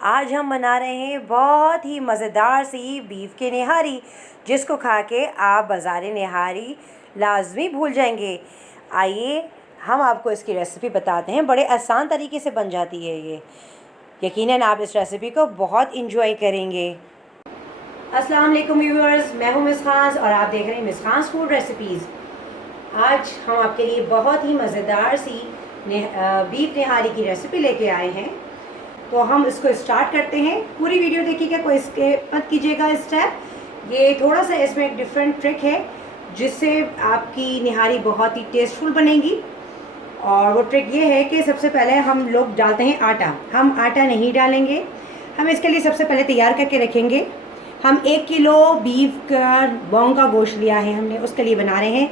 आज हम बना रहे हैं बहुत ही मज़ेदार सी बीफ की निहारी, जिसको खा के आप बाज़ारी निहारी लाजमी भूल जाएंगे। आइए हम आपको इसकी रेसिपी बताते हैं। बड़े आसान तरीके से बन जाती है ये। यकीनन आप इस रेसिपी को बहुत इंजॉय करेंगे। अस्सलाम वालेकुम व्यूअर्स, मैं हूँ मिस खान और आप देख रहे हैं मिस खान फूड रेसिपीज़। आज हम आपके लिए बहुत ही मज़ेदार सी बीफ निहारी की रेसिपी लेके आए हैं। तो हम इसको स्टार्ट करते हैं। पूरी वीडियो देखिएगा, कोई इसके मत कीजिएगा स्टेप। ये थोड़ा सा इसमें एक डिफरेंट ट्रिक है जिससे आपकी निहारी बहुत ही टेस्टफुल बनेगी। और वो ट्रिक ये है कि सबसे पहले हम लोग डालते हैं आटा। हम आटा नहीं डालेंगे। हम इसके लिए सबसे पहले तैयार करके रखेंगे। हम 1 किलो बीफ का बॉन्ग का गोश्त लिया है हमने, उसके लिए बना रहे हैं।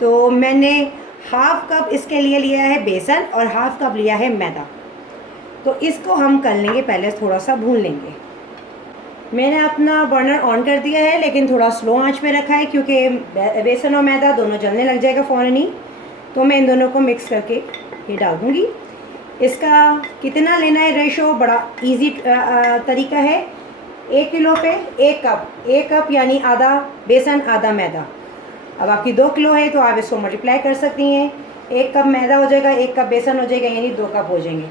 तो मैंने हाफ़ कप इसके लिए लिया है बेसन और हाफ़ कप लिया है मैदा। तो इसको हम कर लेंगे, पहले थोड़ा सा भून लेंगे। मैंने अपना बर्नर ऑन कर दिया है, लेकिन थोड़ा स्लो आंच पे रखा है क्योंकि बेसन और मैदा दोनों जलने लग जाएगा फ़ौरन ही। तो मैं इन दोनों को मिक्स करके ये डाल दूँगी। इसका कितना लेना है रेशो बड़ा इजी तरीका है। 1 किलो पे 1 कप यानी आधा बेसन आधा मैदा। अब आपकी 2 किलो है तो आप इसको मल्टीप्लाई कर सकती हैं। 1 कप मैदा हो जाएगा, 1 कप बेसन हो जाएगा, यानी 2 कप हो जाएंगे।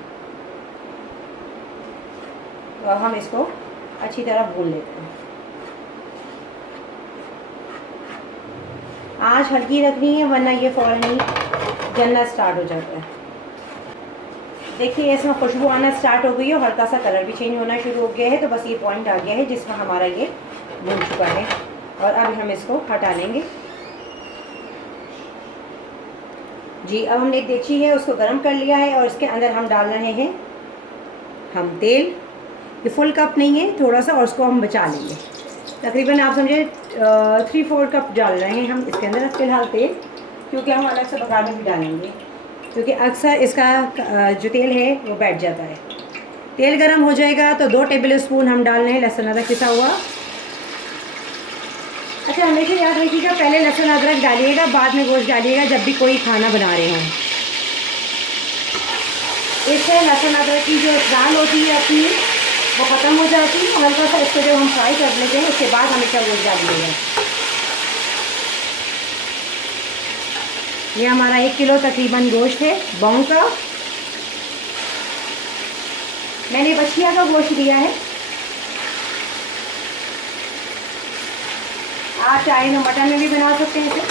तो अब हम इसको अच्छी तरह भून लेते हैं। आंच हल्की रखनी है वरना ये फ़ौरन ही जलना स्टार्ट हो जाता है। देखिए इसमें खुशबू आना स्टार्ट हो गई है, हल्का सा कलर भी चेंज होना शुरू हो गया है। तो बस ये पॉइंट आ गया है जिसमें हमारा ये भून चुका है। और अब हम इसको हटा लेंगे। जी, अब हमने एक देगची है उसको गर्म कर लिया है और इसके अंदर हम डाल रहे हैं हम तेल। ये फुल कप नहीं है, थोड़ा सा, और उसको हम बचा लेंगे। तकरीबन आप समझे 3-4 कप डाल रहे हैं हम इसके अंदर फ़िलहाल तेल, क्योंकि हम अलग से पकाने भी डालेंगे, क्योंकि अक्सर इसका जो तेल है वो बैठ जाता है। तेल गर्म हो जाएगा तो 2 टेबल स्पून हम डाल रहे हैं लहसुन अदरक पिसा हुआ। अच्छा, हमेशा याद रखिएगा पहले लहसुन अदरक डालिएगा, बाद में गोश्त डालिएगा जब भी कोई खाना बना रहे हों। इससे लहसुन अदरक की जो स्मेल होती है अपनी वो ख़त्म हो जाती है। हल्का सा इसको जब हम फ्राई कर लेते हैं उसके बाद हमेशा गोश्त डालिएगा। ये हमारा 1 किलो तकरीबन गोश्त है बॉन्ग का। मैंने बछिया का गोश्त लिया है। आप चाहे तो मटन में भी बना सकते हैं इसे।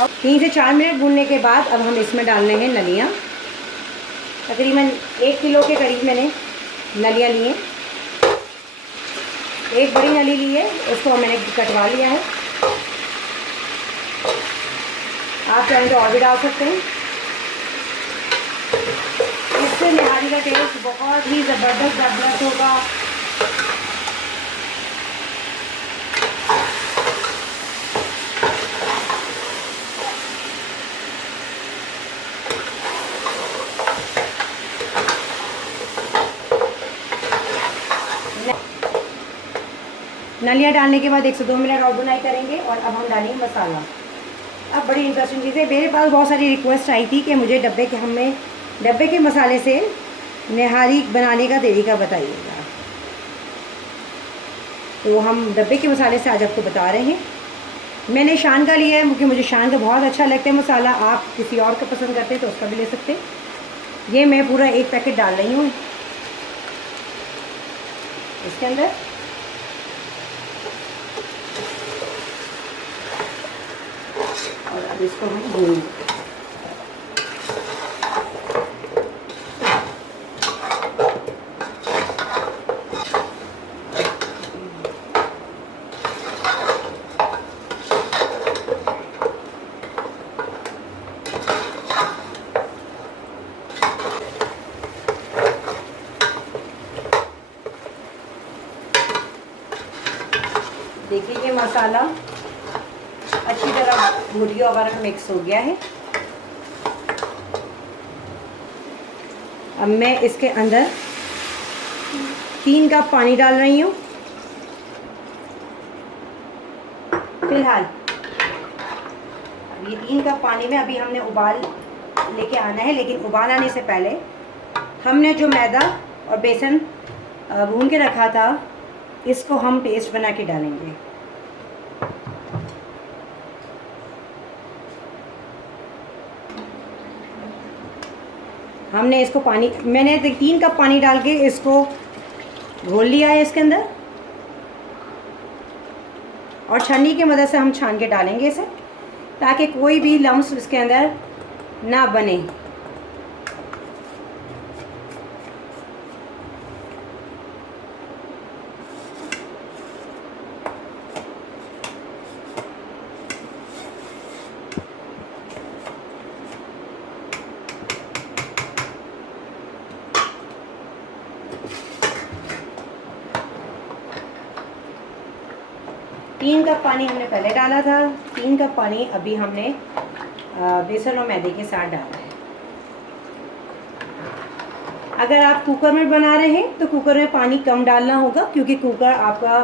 और 3 से 4 मिनट भूनने के बाद अब हम इसमें डालने हैं नलियाँ। तकरीबन 1 किलो के करीब मैंने नलियाँ ली हैं। एक बड़ी नली ली है, उसको मैंने कटवा लिया है। आप चाहें तो और भी डाल सकते हैं। इससे निहारी का टेस्ट बहुत ही ज़बरदस्त होगा। नलियाँ डालने के बाद 1 से 2 मिनट और बुनाई करेंगे। और अब हम डालेंगे मसाला। अब बड़ी इंटरेस्टिंग चीज़ है, मेरे पास बहुत सारी रिक्वेस्ट आई थी कि मुझे डब्बे के मसाले से निहारी बनाने का तरीका बताइएगा। तो हम डब्बे के मसाले से आज आपको बता रहे हैं। मैंने शान का लिया है क्योंकि मुझे शान का बहुत अच्छा लगता है मसाला। आप किसी और का पसंद करते हैं तो उसका भी ले सकते हैं। ये मैं पूरा 1 पैकेट डाल रही हूँ इसके अंदर। और अब इसको हम भूनेंगे। देखिए ये मसाला अच्छी तरह भुजिया वगैरह में मिक्स हो गया है। अब मैं इसके अंदर 3 कप पानी डाल रही हूँ फिलहाल। अब ये 3 कप पानी में अभी हमने उबाल लेके आना है, लेकिन उबाल आने से पहले हमने जो मैदा और बेसन भून के रखा था, इसको हम पेस्ट बना के डालेंगे। हमने इसको मैंने 3 कप पानी डाल के इसको घोल लिया है इसके अंदर, और छन्नी की मदद से हम छान के डालेंगे इसे, ताकि कोई भी लम्स इसके अंदर ना बने। तीन कप पानी हमने पहले डाला था, 3 कप पानी अभी हमने बेसन और मैदे के साथ डाला है। अगर आप कुकर में बना रहे हैं तो कुकर में पानी कम डालना होगा, क्योंकि कुकर आपका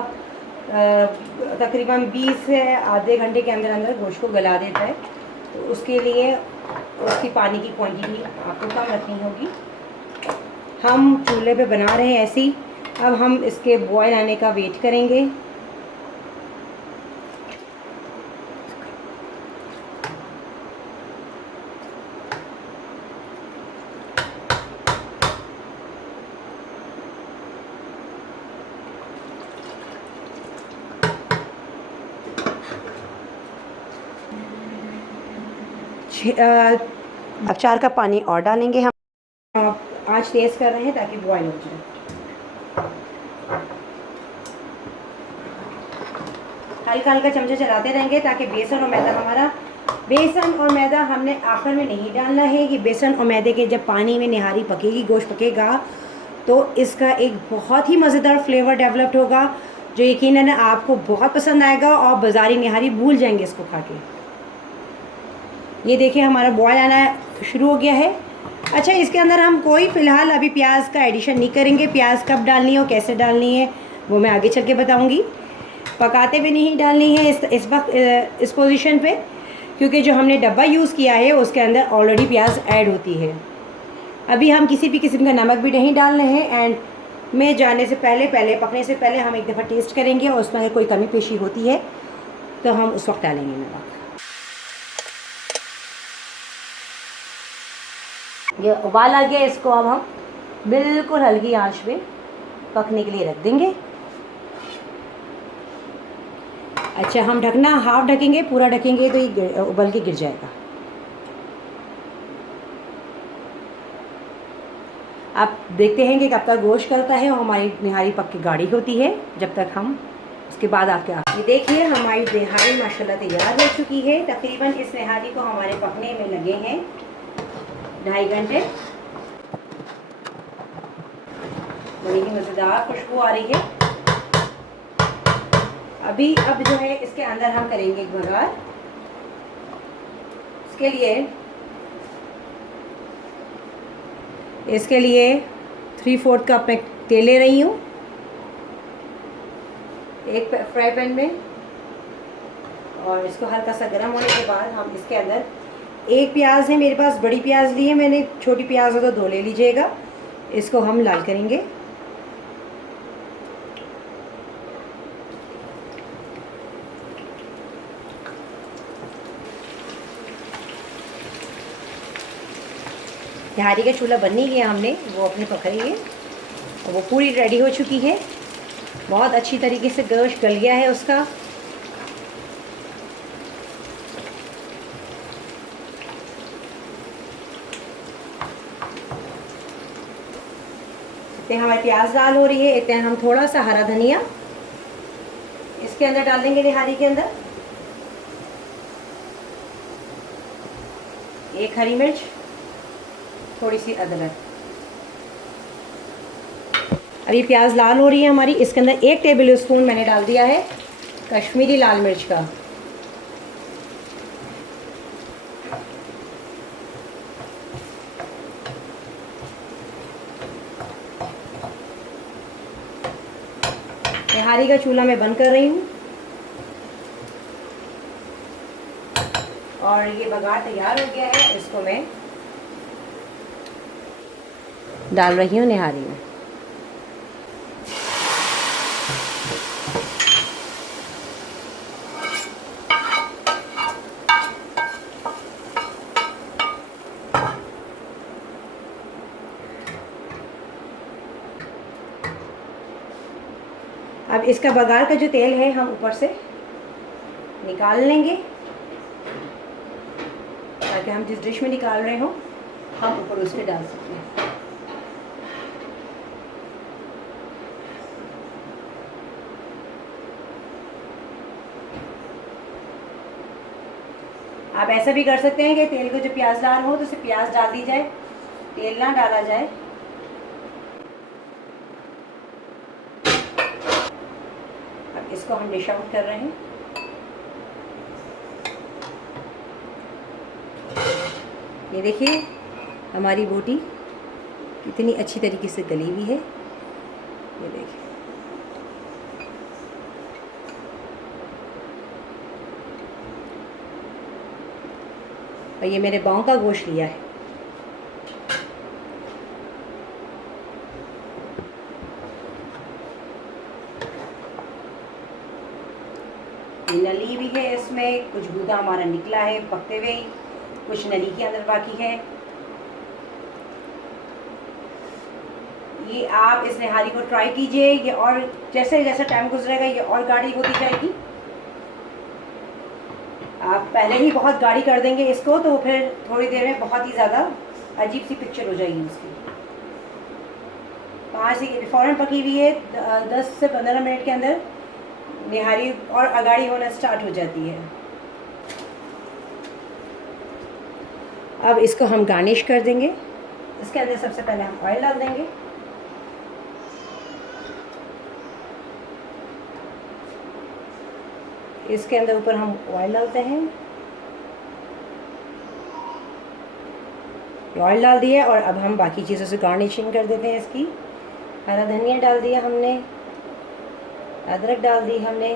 तकरीबन 20 से आधे घंटे के अंदर अंदर गोश्त को गला देता है, तो उसके लिए उसकी पानी की क्वांटिटी आपको कम रखनी होगी। हम चूल्हे पे बना रहे हैं ऐसे ही। अब हम इसके बॉयल आने का वेट करेंगे। अब 4 कप पानी और डालेंगे हम। आज तेज़ कर रहे हैं ताकि बॉयल हो जाए। हल्का हल्का चमचा चलाते रहेंगे ताकि बेसन और मैदा बेसन और मैदा हमने आखिर में नहीं डालना है। कि बेसन और मैदे के जब पानी में निहारी पकेगी, गोश्त पकेगा, तो इसका एक बहुत ही मज़ेदार फ्लेवर डेवलप्ड होगा, जो यकीनन आपको बहुत पसंद आएगा और बाज़ारी निहारी भूल जाएंगे इसको खा के। ये देखिए हमारा बॉयल आना शुरू हो गया है। अच्छा, इसके अंदर हम कोई फ़िलहाल अभी प्याज का एडिशन नहीं करेंगे। प्याज कब डालनी है और कैसे डालनी है वो मैं आगे चल के बताऊँगी। पकाते हुए नहीं डालनी है इस वक्त इस पोजीशन पे, क्योंकि जो हमने डब्बा यूज़ किया है उसके अंदर ऑलरेडी प्याज ऐड होती है। अभी हम किसी भी किस्म का नमक भी नहीं डाल रहे हैं। एंड में जाने से पहले पकने से पहले हम एक दफ़ा टेस्ट करेंगे, और उसमें अगर कोई कमी पेशी होती है तो हम उस वक्त डालेंगे नमक। ये उबाल आ गया, इसको अब हम बिल्कुल हल्की आंच पे पकने के लिए रख देंगे। अच्छा, हम ढकना हाफ ढकेंगे, पूरा ढकेंगे तो ये उबल के गिर जाएगा। आप देखते हैं कि कब तक गोश्त करता है और हमारी निहारी पक के गाढ़ी होती है, जब तक हम उसके बाद आपके ये देखिए हमारी निहारी माशाल्लाह तैयार हो चुकी है। तकरीबन इस निहारी को हमारे पकने में लगे हैं 2.5 घंटे। बड़ी ही मज़ेदार खुशबू आ रही है। अब जो है इसके अंदर हम करेंगे एक बघार। इसके लिए 3/4 कप मैं तेल ले रही हूँ एक फ्राई पैन में, और इसको हल्का सा गर्म होने के बाद हम इसके अंदर एक प्याज है मेरे पास, बड़ी प्याज ली है मैंने, छोटी प्याज हो तो 2 ले लीजिएगा। इसको हम लाल करेंगे। निहारी का चूल्हा बन नहीं गया, हमने वो अपने पकड़ी है और वो पूरी रेडी हो चुकी है। बहुत अच्छी तरीके से गोश्त गल गया है उसका। इतने हमारी प्याज लाल हो रही है, इतने हम थोड़ा सा हरा धनिया इसके अंदर डाल देंगे, निहारी के अंदर। 1 हरी मिर्च, थोड़ी सी अदरक। अब ये प्याज लाल हो रही है हमारी, इसके अंदर 1 टेबल स्पून मैंने डाल दिया है कश्मीरी लाल मिर्च का। निहारी का चूल्हा मैं बंद कर रही हूँ और ये बघार तैयार हो गया है। इसको मैं डाल रही हूँ निहारी में। अब इसका बघार का जो तेल है हम ऊपर से निकाल लेंगे, ताकि हम जिस डिश में निकाल रहे हो हम ऊपर उसमें डाल सकते हैं। आप ऐसा भी कर सकते हैं कि तेल को जो प्याज डाल हो तो उसे प्याज डाल दी जाए, तेल ना डाला जाए। अब इसको हम डिश आउट कर रहे हैं। ये देखिए हमारी बोटी कितनी अच्छी तरीके से गली हुई है, ये देखिए। और ये मैंने बाँव का गोश्त लिया है। ये नली भी है इसमें, कुछ गूदा हमारा निकला है पकते हुए ही, कुछ नली के अंदर बाकी है। ये आप इस निहारी को ट्राई कीजिए, ये और जैसे जैसे टाइम गुजरेगा ये और गाढ़ी होती जाएगी। आप पहले ही बहुत गाढ़ी कर देंगे इसको तो फिर थोड़ी देर में बहुत ही ज़्यादा अजीब सी पिक्चर हो जाएगी उसकी। 5 से फ़ौरन पकी हुई है, 10 से 15 मिनट के अंदर निहारी और अगाड़ी होना स्टार्ट हो जाती है। अब इसको हम गार्निश कर देंगे। इसके अंदर सबसे पहले हम ऑयल डाल देंगे। इसके अंदर ऊपर हम ऑयल डालते हैं। ऑयल डाल दिया और अब हम बाकी चीज़ों से गार्निशिंग कर देते हैं इसकी। हरा धनिया डाल दिया हमने, अदरक डाल दी हमने,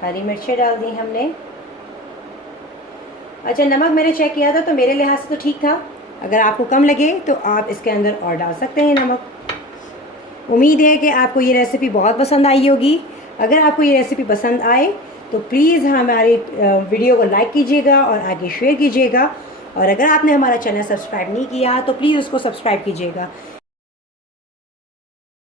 हरी मिर्चें डाल दी हमने। अच्छा, नमक मैंने चेक किया था तो मेरे लिहाज से तो ठीक था। अगर आपको कम लगे तो आप इसके अंदर और डाल सकते हैं नमक। उम्मीद है कि आपको ये रेसिपी बहुत पसंद आई होगी। अगर आपको ये रेसिपी पसंद आए तो प्लीज़ हमारी वीडियो को लाइक कीजिएगा और आगे शेयर कीजिएगा। और अगर आपने हमारा चैनल सब्सक्राइब नहीं किया तो प्लीज़ उसको सब्सक्राइब कीजिएगा।